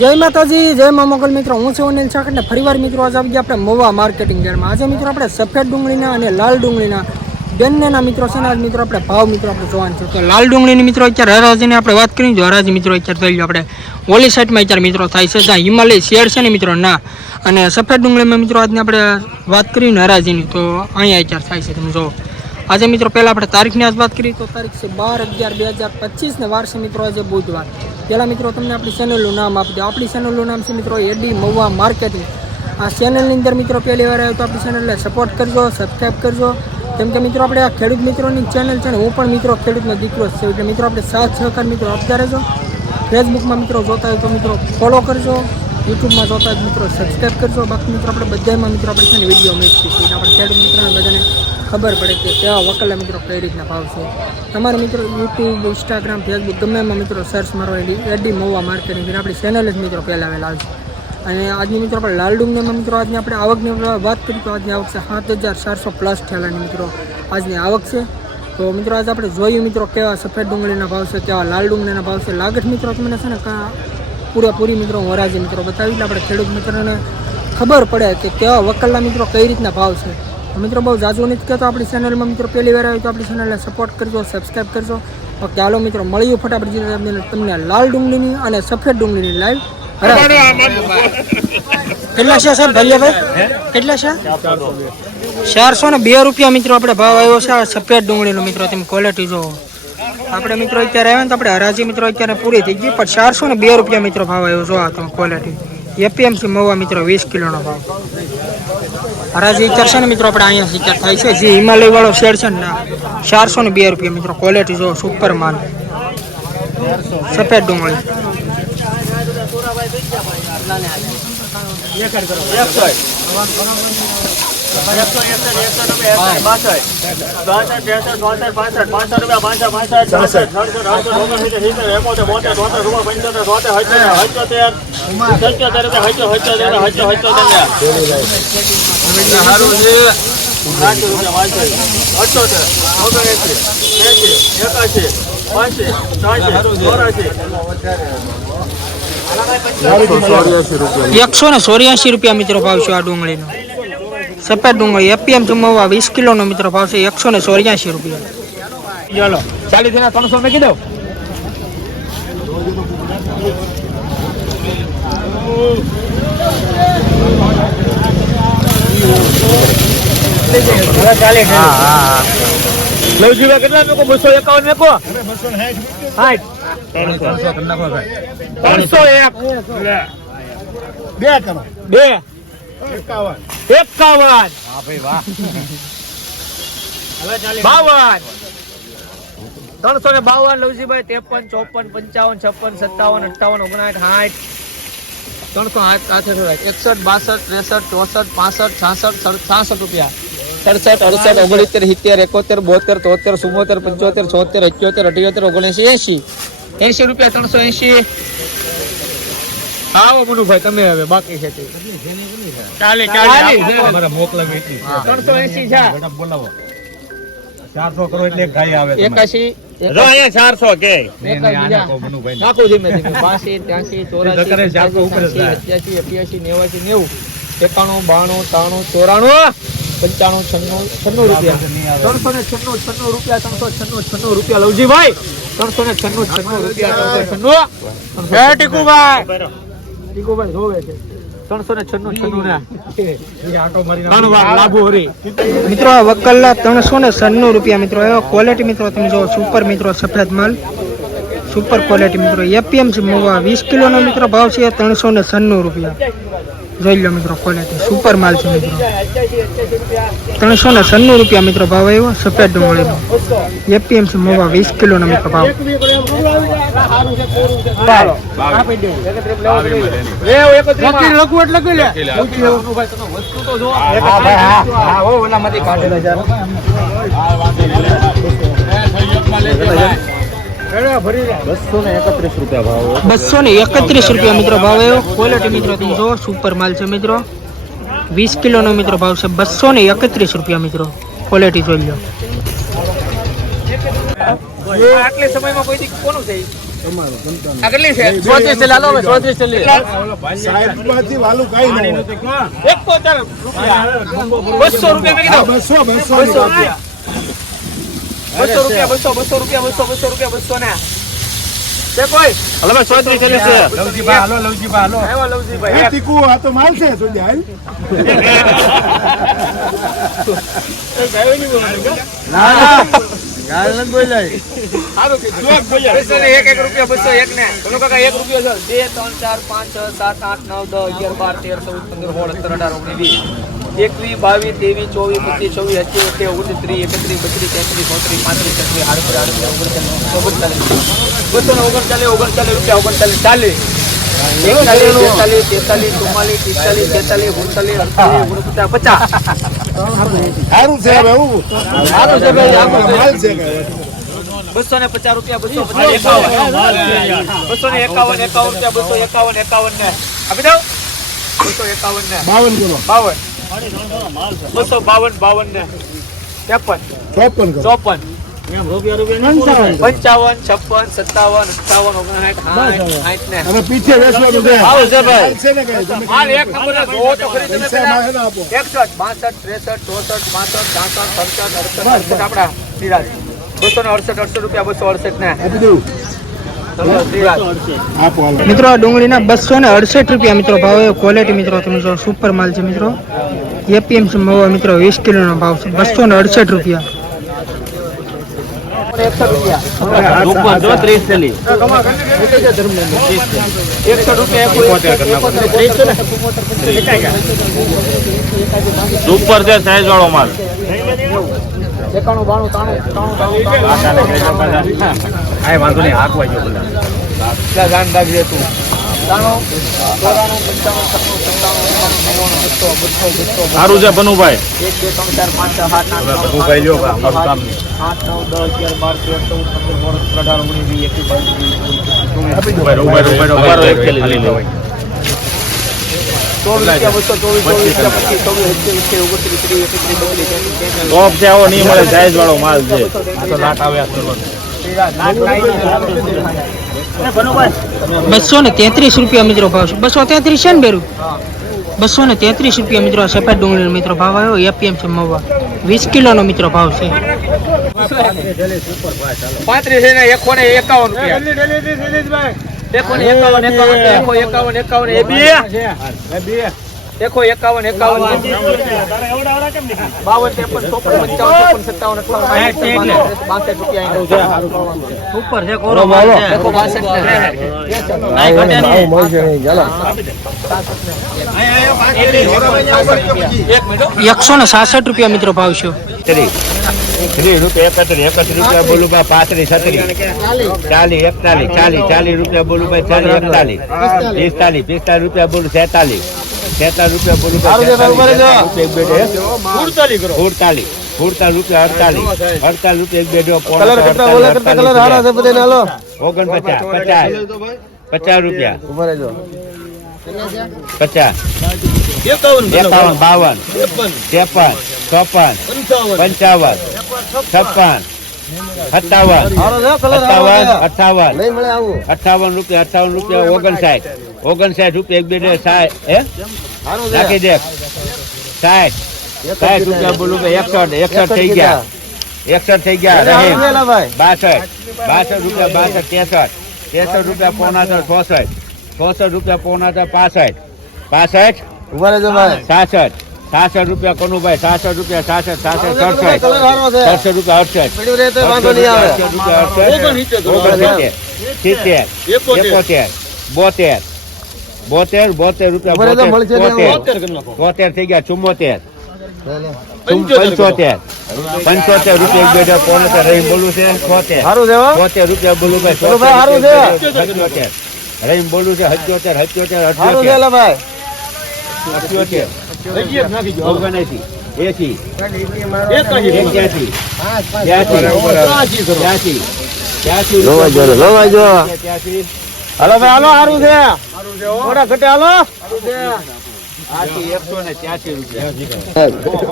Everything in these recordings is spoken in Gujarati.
જય માતાજી, જય મા મોગલ મિત્રો. હું છું અનિલ ચાકટ ને ફરીવાર મિત્રો આજે આવી ગયા આપણે મહુવા માર્કેટિંગ યાર્ડમાં. આજે મિત્રો આપણે સફેદ ડુંગળીના અને લાલ ડુંગળીના બંનેના મિત્રો છે ને આજ મિત્રો આપણે ભાવ મિત્રો આપણે જોવાનું છે. તો લાલ ડુંગળીની મિત્રો અત્યારે હરાજીની આપણે વાત કરી જો હરાજી મિત્રો અત્યારે થઈ ગયો આપણે ઓલી સાઈડમાં અત્યારે મિત્રો થાય છે જ્યાં હિમાલય શેર છે ને મિત્રો ના, અને સફેદ ડુંગળીમાં મિત્રો આજની આપણે વાત કરીને હરાજીની તો અહીંયા અત્યારે થાય છે. તમે જો આજે મિત્રો પહેલાં આપણે તારીખની આજ વાત કરી તો તારીખ છે 12/11/2025 ને વાર છે મિત્રો આજે બુધવાર. પહેલાં મિત્રો તમને આપણી ચેનલનું નામ આપી દો. આપણી ચેનલનું નામ છે મિત્રો એડી મહુવા માર્કેટિંગ. આ ચેનલની અંદર મિત્રો પહેલી વાર આવ્યો તો આપણી ચેનલને સપોર્ટ કરજો, સબસ્ક્રાઈબ કરજો. કેમ કે મિત્રો આપણે આ ખેડૂત મિત્રોની ચેનલ છે ને હું પણ મિત્રો ખેડૂતનો દીકરો જ છે એટલે મિત્રો આપણે સાથ સહકાર મિત્રો આપતા રહેજો. ફેસબુકમાં મિત્રો જોતા હોય તો મિત્રો ફોલો કરજો, યુટ્યુબમાં જોતા હોય મિત્રો સબસ્ક્રાઈબ કરજો. બાકી મિત્રો આપણે બધામાં મિત્રો આપણે છે ને વિડીયો મેળવીશું એટલે આપણે ખેડૂત મિત્રોને બધાને ખબર પડે કે કેવા વકલા મિત્રો કઈ રીતના ભાવ છે. તમારે મિત્રો યુટ્યુબ, ઇન્સ્ટાગ્રામ, ફેસબુક ગમે એમાં મિત્રો સર્ચ મારો એડી મહુવા માર્કેટિંગ આપણી ચેનલ જ મિત્રો પહેલાં આવશે. અને આજની મિત્રો આપણે લાલ ડુંગળીમાં મિત્રો આજની આપણે આવકની વાત કરીએ તો આજની આવક છે 7,400+ ઠેલાની મિત્રો આજની આવક છે. તો મિત્રો આજે આપણે જોયું મિત્રો કેવા સફેદ ડુંગળીના ભાવ છે, કેવા લાલ ડુંગળીના ભાવ છે. લાગત મિત્રો તમને છે ને પૂરેપૂરી મિત્રો વરાજી મિત્રો બતાવી એટલે આપણે ખેડૂત મિત્રોને ખબર પડે કે કેવા વકલના મિત્રો કઈ રીતના ભાવ છે. મિત્રો બહુ જાજુ નથી કહેતો આપણી ચેનલમાં મિત્રો પહેલી વાર આવી તો આપણી ચેનલને સપોર્ટ કરજો, સબસ્ક્રાઈબ કરજો. ઓકે હાલો મિત્રો મળ્યું ફટાફટ તમને લાલ ડુંગળીની અને સફેદ ડુંગળીની લાઈવ. કેટલા છે સર ભલિયાભાઈ, કેટલા છે? 402 રૂપિયા મિત્રો આપણે ભાવ આવ્યો છે સફેદ ડુંગળીનો. મિત્રો તમે ક્વોલિટી જોવો. આપણે મિત્રો અત્યારે આવ્યા ને તો આપણે હરાજી મિત્રો અત્યારે પૂરી થઈ ગઈ, પણ 402 રૂપિયા મિત્રો ભાવ આવ્યો જો આ તમે ક્વોલિટી. એપીએમસી મહુવા મિત્રો 20 કિલોનો ભાવ. હરાજી અત્યારે છે ને મિત્રો આપણે અહીંયા શિકાર થાય છે જે હિમાલય વાળો શેડ છે ને 402 રૂપિયા મિત્રો ક્વોલિટી જો સુપર માલ સફેદ ડુંગળી. ₹184 રૂપિયા મિત્રો ભાવ છે આ ડુંગળીનો. સફેદ ડુંગળી એપીએમસી મહુવા 20 કિલોનો મિત્રો ભાવ છે 184 રૂપિયા. ચાલો 40 ના 300 મેં કીધું. લવજીભાઈ કેટલા મેકો? 251 મેકો. 352 લવજીભાઈ 53, 54, 55, 56, 57, 58, 59, 60, 61, 62, 63, 64, 65, 66 રૂપિયા. 67, 68, 69, 70, 71, 72, 73, 74, 75, 76, 77, 78, 79, 80 રૂપિયા. 380. આવો મનુભાઈ તમે હવે બાકી છે ચાલે 380 છે. બોલાવો 400 કરો એટલે એક ગાય આવે 81 જો અહીંયા 400 કે નાખો ધીમે ધીમે 82, 83, 84, 85, 88, 89, 90, 91, 92, 93, 94, 95, 96, 96 રૂપિયા. 396 રૂપિયા. 396 રૂપિયા લવજીભાઈ. 396 રૂપિયા. 396 ટીકુભાઈ જોવે છે 396 મિત્રો આ વકલ્લા 396 રૂપિયા મિત્રો. એવો ક્વોલિટી મિત્રો તમે જો સુપર મિત્રો સફેદ માલ સુપર ક્વોલિટી મિત્રો. એપીએમસી મહુવા 20 કિલોનો મિત્રો ભાવ છે 396 રૂપિયા. જોઈ લો મિત્રો ક્વોલિટી સુપર માલ છે મિત્રો. 396 રૂપિયા મિત્રો ભાવ આવ્યો સફેદ ડુંગળીનો. એપીએમસી મહુવા 20 કિલોનો મિત્રો ભાવ. ₹231 રૂપિયા મિત્રો ભાવ આવ્યો. ક્વોલિટી મિત્રો તમે જો સુપર માલ છે મિત્રો. 20 કિલોનો મિત્રો ભાવ છે 231 રૂપિયા મિત્રો. ક્વોલિટી જોઈ લો. આટલે સમયમાં કોઈ કોનું છે આ કેટલી છે 34 છે લાલો હવે 34 છે લે સાહેબ માંથી વાલું કાઈ નહીં 71 રૂપિયા 200 રૂપિયા મેં કીધું 200 રૂપિયા 200 રૂપિયા 200 ને તે કોઈ હલો ભાઈ 34 ચાલે છે લવજીભાઈ હાલો આવ્યો લવજીભાઈ એ તીકુ આ તો માલ છે તો જાય ના ગાલ ન બોલાય સારું કીધું જોક બોલ્યા 1 રૂપિયા 201 ને બોલો કાકા 1 રૂપિયો છે 2 3 4 5 6 7 8 9 10 11 12 13 14 15 16 17 18 19 20 21 22 23 24 25 26 27 28 29 30 31 32 33 34 35 36 37 38 39 40 રૂપિયા સારું છે હવે હું સારું છે ભાઈ માલ છે 250 રૂપિયા 251 રૂપિયા 251 ને આપી દઉં 251 ને 52 ને 52 55 હવે પીછે વેચવાનું છે આવો છે ભાઈ છે ને કઈ તમે હાલ એક નંબર ને જોવો તો ખરી તમે પૈસા માં હેને આપો 61 62 63 64 65 66 67 આપડા નિરાજ 268 રૂપિયા 268 ને આપી દઉં ચલો નિરાજ આપો હાલો મિત્રો આ ડુંગળીના 268 રૂપિયા મિત્રો ભાવ છે. ક્વોલિટી મિત્રો તમે જો સુપર માલ છે મિત્રો. એપીએમસી મવા મિત્રો 20 કિલોનો ભાવ છે 268 રૂપિયા. 100 રૂપિયા જો 30 ચલી 100 રૂપિયા સુપર છે સાઈઝ વાળો માલ 91 92 આ વાંધો નહીં હાકવા જો બધા ધ્યાન રાખજે તું 92 સારું છે બનુભાઈ 1 2 3 4 5 6 7 8 9 ઉભાઈ લ્યો અમારું કામ નહીં 8 9 10 11 12 13 14 15 16 17 18 19 20 21 ઉભાઈ એક થેલી લઈ લો 24 ટોપ છે આવો નહીં મળે સાઈઝ વાળો માલ છે આ તો લાટ આવે આ કરવાનો 233 રૂપિયા મિત્રો ભાવ છે. 233 છે ને બેરું 233 રૂપિયા મિત્રો સફેદ ડુંગળીનો મિત્રો ભાવ આવ્યો. એપીએમસી મવા 20 કિલોનો મિત્રો ભાવ છે. 35 છે ને 151 રૂપિયા 51 એ બે देखो 51 52 ઉપર છે કોરો માલ છે. देखो 62 નાઈ ઘટે નહીં. 166 રૂપિયા મિત્રો ભાવ છે. 30 રૂપિયા 31 રૂપિયા બોલું ભાઈ 35 37 40 રૂપિયા બોલું ભાઈ 40 41 45 રૂપિયા બોલું 46 રૂપિયા બોલું ભાઈ 47 રૂપિયા 48 રૂપિયા એક બેડો 50 રૂપિયા 50 51 52 53 54 55 56 57 58 રૂપિયા 59 રૂપિયા એક બેડે 60 રાખી દે 60 રૂપિયા બોલું 61 થઈ ગયા 62 રૂપિયા 63 રૂપિયા પોણા 64 રૂપિયા પોણા 65 66 રૂપિયા કનુભાઈ 66 રૂપિયા 67 રૂપિયા 72 રૂપિયા થઈ ગયા 74 75 રૂપિયા એક બેઠા પોણા રહી બોલું છે 70 રૂપિયા બોલું ભાઈ રહી બોલું છે 78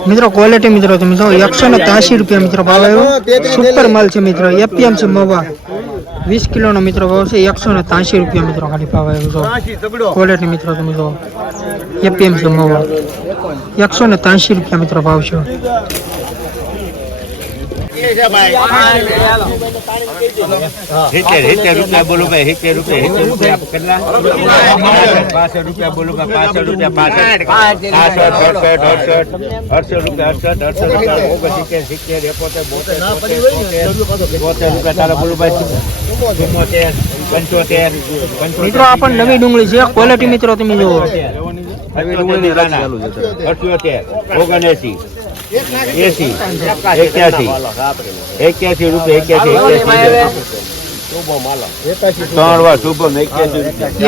મિત્રો ક્વોલિટી મિત્રો તમે જો 183 રૂપિયા મિત્રો ભાવ આવ્યો. સુપર માલ છે મિત્રો. એપીએમસી મવા 20 કિલોનો મિત્રો ભાવ છે 183 રૂપિયા મિત્રો ખાલી ભાવ આવ્યો જો ક્વોલિટી મિત્રો તમે જો એપીએમસી મવા 183 રૂપિયા મિત્રો ભાવ છે. સિત્તેર રૂપિયા બોલો ભાઈ, 70 રૂપિયા કેટલા? 65 રૂપિયા બોલો ભાઈ, 65 રૂપિયા, 68 રૂપિયા, 69 70 રૂપિયા તારા બોલો ભાઈ, 74 75 મિત્રો આ પણ નવી ડુંગળી છે ક્વોલિટી મિત્રો તમે જુઓ 78 79 80 81 રૂપિયા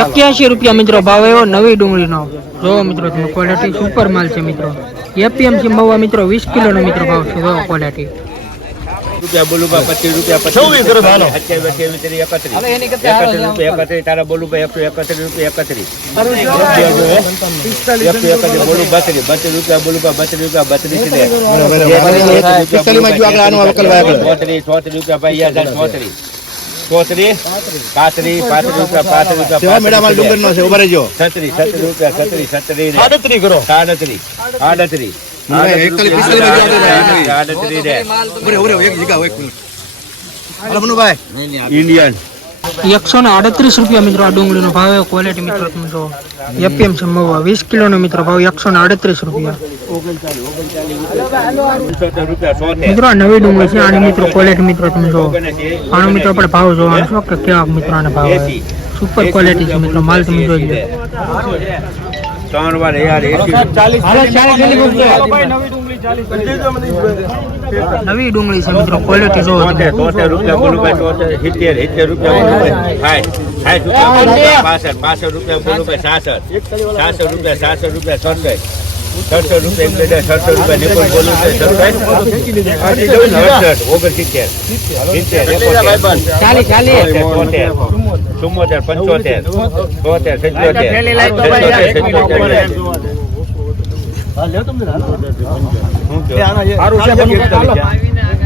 81 રૂપિયા મિત્રો ભાવ આવ્યો નવી ડુંગળીનો. જો મિત્રો તમે ક્વોલિટી સુપર માલ છે મિત્રો. એપીએમસી મવા મિત્રો 20 કિલોનો મિત્રો ભાવ છે જો ક્વોલિટી. રૂપિયા બોલું બા 25 રૂપિયા 31 તારા બોલું ભાઈ 31 રૂપિયા 31 બોલું 32 રૂપિયા બોલું બા 32 રૂપિયા 32 રૂપિયા ભાઈ 34 35 રૂપિયા 36 રૂપિયા 37 ઇન્ડિયન 138 રૂપિયા મિત્રો આ ડુંગળીનો ભાવ. ક્વોલિટી મિત્રો તમે જો એપીએમસી મવા 20 કિલોનો મિત્રો ભાવ 138 રૂપિયા મિત્રો. આ નવી ડુંગળી છે આની મિત્રો ક્વોલિટી મિત્રો તમે જો આનો મિત્રો આપણે ભાવ જોવાનો છો કે કેવા મિત્રો આના ભાવ આવે. સુપર ક્વોલિટી છે મિત્રો માલ તમે જોઈ લો. 3 વાર યાર 80 નવી ડુંગળી છે મિત્રો ક્વોલિટી જો 73 રૂપિયા બોલું ભાઈ 70 રૂપિયા બોલું ભાઈ 65 રૂપિયા બોલું ભાઈ 66 રૂપિયા 67 રૂપિયા 67 રૂપિયા નિકોલ બોલું છે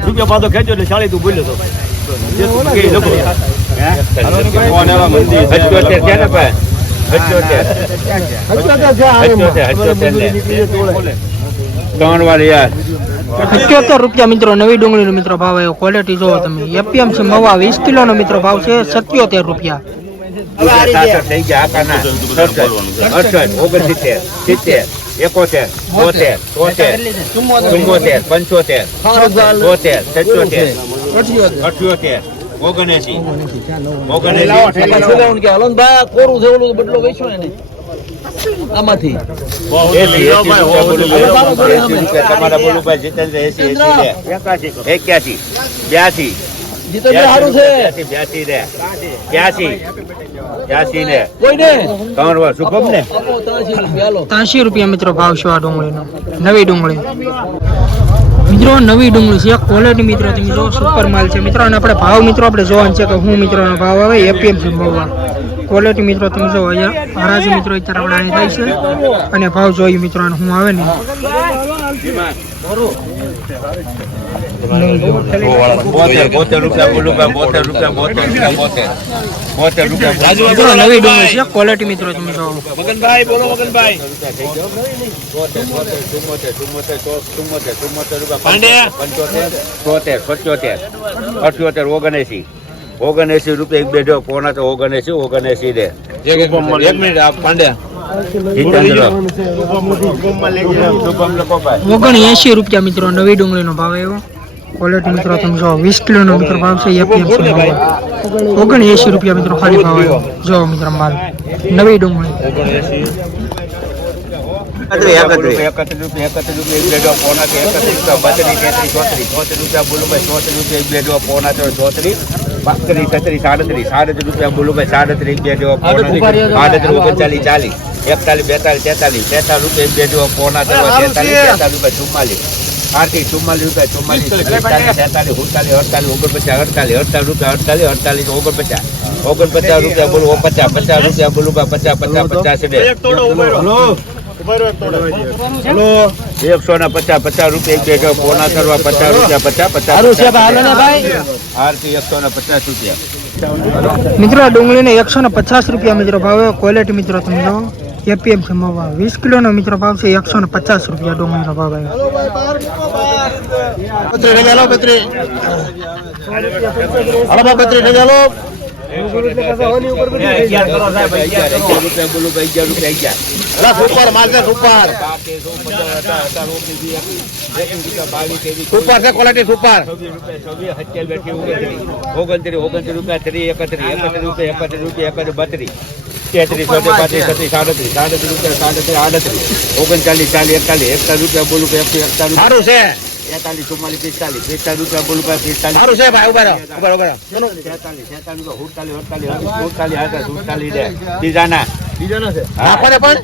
રૂપિયા પાછો ખેંચો એટલે 40 તું બોલ્યો તો રૂપિયા મિત્રો નવી ડુંગળીનો મિત્રો ભાવ આવ્યો. ક્વોલિટી જોવો તમે એપીએમસી મવા 20 કિલોનો મિત્રો ભાવ છે 77 રૂપિયા. 67 થઈ ગયા 68 69 70 71 72 73 75 75 78 79 આમાંથી તમારા બોલું ભાઈ જીતેન્દ્ર 81 82 ₹83 રૂપિયા મિત્રો ભાવ છે આ ડુંગળીનો. નવી ડુંગળી મિત્રો નવી ડુંગળી છે ક્વોલિટી મિત્રો તમે જો સુપર માલ છે મિત્રો. અને આપણે ભાવ મિત્રો આપણે જોવાનું છે કે હું મિત્રોનો ભાવ આવે એપીએમસી મવા ક્વોલિટી મિત્રો તમે જો અહીંયા હરાજી મિત્રો અત્યારે આપણે અહીં થાય છે અને ભાવ જોઈએ મિત્રો અને હું આવે ને નવી ડુંગળી છે ક્વોલિટી મિત્રો તમે જો મગનભાઈ બોલો મગનભાઈ પાંડ્યા 79 રૂપિયા એક બેઠો પોણા તો 79 રે એક મિનિટ આ પાંડ્યા 79 રૂપિયા મિત્રો નવી ડુંગળીનો ભાવ આવ્યો. ક્વોલિટી મિત્રો તમે જો 20 કિલોનો મિત્રો ભાવ છે એપીએમસી 79 રૂપિયા મિત્રો ખાલી ભાવ આવ્યો. જો મિત્રો માલ નવી ડુંગળી 31 રૂપિયા પોણા 32 રૂપિયા બોલું ભાઈ 34 રૂપિયા એક બેઠો પોણા 34 32 33 37 રૂપિયા બોલું ભાઈ 37 39 41 રૂપિયા એક બેઠો પોણા 43 રૂપિયા 44 રૂપિયા 44 રૂપિયા બોલું 50 રૂપિયા બોલું 50 150 રૂપિયા એક બેઠો પોણા કરવા 50 રૂપિયા 50 આરતી 150 રૂપિયા મિત્રો આ ડુંગળીને 150 રૂપિયા મિત્રો ભાવે. ક્વોલિટી મિત્રો તમે જો એપીએમસી મવા 20 કિલોનો મિત્રો ભાવ છે 150 રૂપિયા ડુંગળીનો ભાવ આવ્યો. સુપર માલ છે સુપર સુપર છે ક્વોલિટી સુપર 29 રૂપિયા 31 રૂપિયા 32 33 37 રૂપિયા 39 રૂપિયા બોલું 41 સારું છે 41 44 રૂપિયા બોલું 45 સારું છે ભાઈ ઉભા રહો 46 બીજાના આપને પણ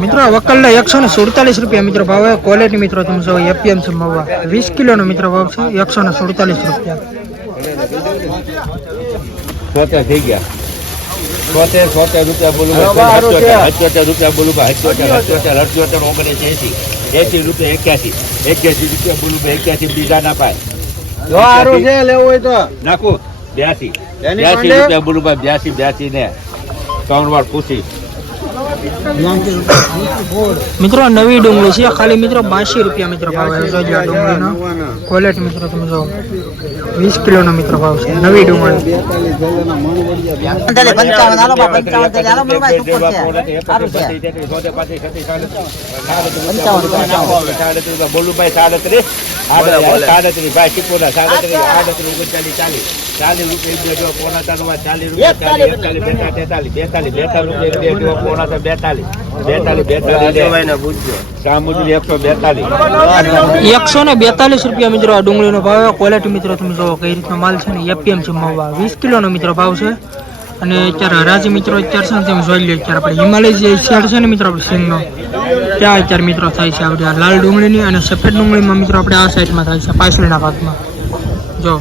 મિત્રો વકલના 147 રૂપિયા મિત્રો ભાવ. ક્વોલિટી મિત્રો તમે જો એપીએમસી મવા 20 કિલોનો મિત્રો ભાવ છે 147 રૂપિયા. 70 થઈ ગયા 70 રૂપિયા બોલું 78 રૂપિયા બોલું 78 રૂપિયા 81 રૂપિયા બીજા ના પાય સારું છે લેવું હોય તો નાખું 82 રૂપિયા બોલું 82 ને 3 વાર પૂછી મિત્રો નવી ડુંગળી છે ખાલી મિત્રો 82 રૂપિયા મિત્રો ભાવ આવ્યો. જોજો આ ડુંગળીનો ક્વોલિટી મિત્રો તમે જો 20 કિલોનો મિત્રો ભાવ છે નવી ડુંગળી. બોલું ભાઈ 37 ભાઈ ટીપોના 37 40 રૂપિયા પોણા 40 રૂપિયા 42 પોણા 42 સામુદ્રી 142 રૂપિયા મિત્રો આ ડુંગળીનો ભાવ. ક્વોલિટી મિત્રો તમે જો કઈ રીતનો માલ છે ને એપીએમસી મવા 20 કિલોનો મિત્રો ભાવ છે. અને અત્યારે હરાજી મિત્રો અત્યારે છે ને તમે જોઈ લો અત્યારે આપણે હિમાલય જે શેડ છે ને મિત્રો આપણે સિંગનો ત્યાં અત્યારે મિત્રો થાય છે આપણે આ લાલ ડુંગળીની અને સફેદ ડુંગળીમાં મિત્રો આપણે આ સાઈડમાં થાય છે પાછળના ભાગમાં જો.